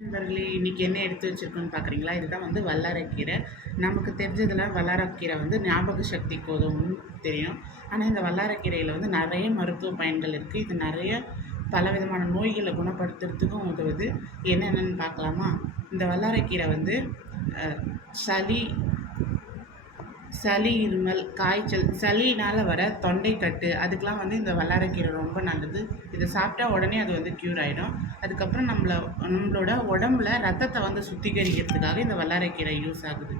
நண்பர்களே இன்றைக்கி என்ன எடுத்து வச்சுருக்கோன்னு பார்க்குறீங்களா இதுதான் வந்து வல்லாரைக்கீரை நமக்கு தெரிஞ்சதில் வல்லாரக்கீரை வந்து ஞாபக சக்திக்கு உதவும்னு தெரியும். ஆனால் இந்த வல்லாரைக்கீரையில் வந்து நிறைய மருத்துவ பயன்கள் இருக்குது இது நிறைய பலவிதமான நோய்களை குணப்படுத்துறதுக்கும் உதவுது. என்னென்னு பார்க்கலாமா? இந்த வல்லாரக்கீரை வந்து சளி சளி இருமல் காய்ச்சல் சளினால் வர தொண்டைக்கட்டு அதுக்கெலாம் வந்து இந்த வல்லாரக்கீரை ரொம்ப நல்லது. இதை சாப்பிட்டா உடனே அது வந்து க்யூர் ஆகிடும் அதுக்கப்புறம் நம்மள நம்மளோட உடம்புல ரத்தத்தை வந்து சுத்திகரிக்கிறதுக்காக இந்த வல்லாரக்கீரை யூஸ் ஆகுது.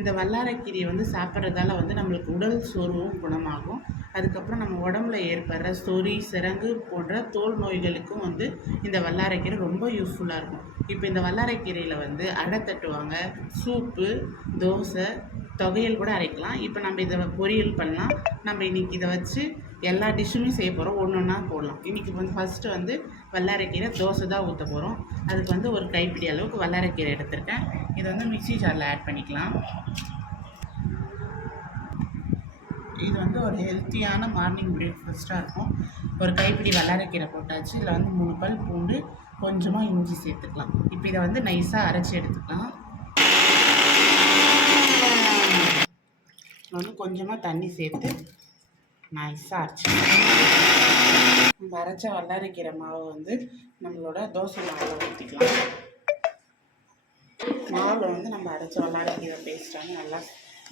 இந்த வல்லாரைக்கீரையை வந்து சாப்பிட்றதால வந்து நம்மளுக்கு உடல் சோர்வும் குணமாகும். அதுக்கப்புறம் நம்ம உடம்புல ஏற்படுற சொறி சிரங்கு போன்ற தோல் நோய்களுக்கும் வந்து இந்த வல்லாரைக்கீரை ரொம்ப யூஸ்ஃபுல்லாக இருக்கும். இப்போ இந்த வல்லாரைக்கீரையில் வந்து அடை தட்டுவாங்க சூப்பு தோசை துவையல் கூட அரைக்கலாம். இப்போ நம்ம இதை பொரியல் பண்ணலாம். நம்ம இன்றைக்கி இதை வச்சு எல்லா டிஷ்ஷுமே செய்ய போகிறோம் ஒன்று ஒன்றா போடலாம். இன்றைக்கி வந்து ஃபஸ்ட்டு வந்து வல்லாரைக்கீரை தோசை தான் ஊற்ற போகிறோம் அதுக்கு வந்து ஒரு கைப்பிடி அளவுக்கு வல்லாரைக்கீரை எடுத்திருக்கேன். இதை வந்து மிக்சி ஜாரில் ஆட் பண்ணிக்கலாம். இது வந்து ஒரு ஹெல்த்தியான மார்னிங் பிரேக்ஃபாஸ்ட்டாக இருக்கும். ஒரு கைப்பிடி வல்லாரைக்கீரை போட்டாச்சு. இதில் வந்து மூணு பல் பூண்டு கொஞ்சமாக இஞ்சி சேர்த்துக்கலாம். இப்போ இதை வந்து நைஸாக அரைச்சி எடுத்துக்கலாம் இதுல வந்து கொஞ்சமாக தண்ணி சேர்த்து நைஸாக அரைச்சி நம்ம அரைச்ச வல்லாரைக்கீரை மாவை வந்து நம்மளோட தோசை மாவில் ஊற்றிக்கலாம் மாவில் வந்து நம்ம அரைச்ச வல்லாரைக்கீரை பேஸ்ட் வந்து நல்லா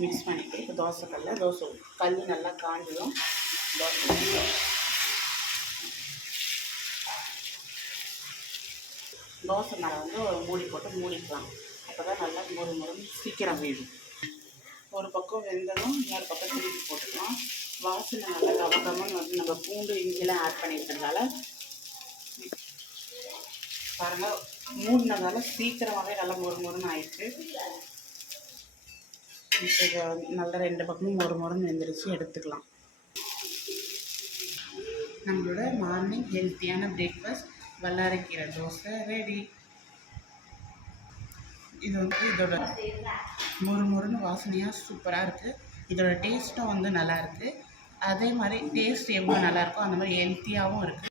மிக்ஸ் பண்ணிட்டு இப்போ தோசை கல்ல தோசை கல் நல்லா காஞ்சிடும் தோசை தோசை மேலே வந்து மூடி போட்டு மூடிக்கலாம். அப்போ தான் நல்லா மொறு முறுன்னு சீக்கிரம் வேகும். ஒரு பக்கம் வெந்ததும் இன்னொரு பக்கம் திருப்பி போட்டுக்கலாம். வாசனை நல்லா கவகமன்னு வந்து நம்ம பூண்டு இஞ்சிலாம் ஆட் பண்ணியிருக்கிறதால பாருங்க மூடினதால சீக்கிரமாகவே நல்லா மொறு மொறுன்னு ஆயிடுச்சு. இப்போ நல்லா ரெண்டு பக்கமும் மொறு மொறுன்னு வெந்துருச்சு எடுத்துக்கலாம். நம்மளோட மார்னிங் ஹெல்த்தியான பிரேக்ஃபாஸ்ட் வல்லாரைக்கீரை தோசை ரெடி இது வந்து இதோட மொறு மொறுன்னு வாசனையாக சூப்பராக இருக்குது இதோட டேஸ்ட்டும் வந்து நல்லாயிருக்கு அதே மாதிரி டேஸ்ட் எவ்வளோ நல்லாயிருக்கோ அந்த மாதிரி ஹெல்த்தியாகவும் இருக்குது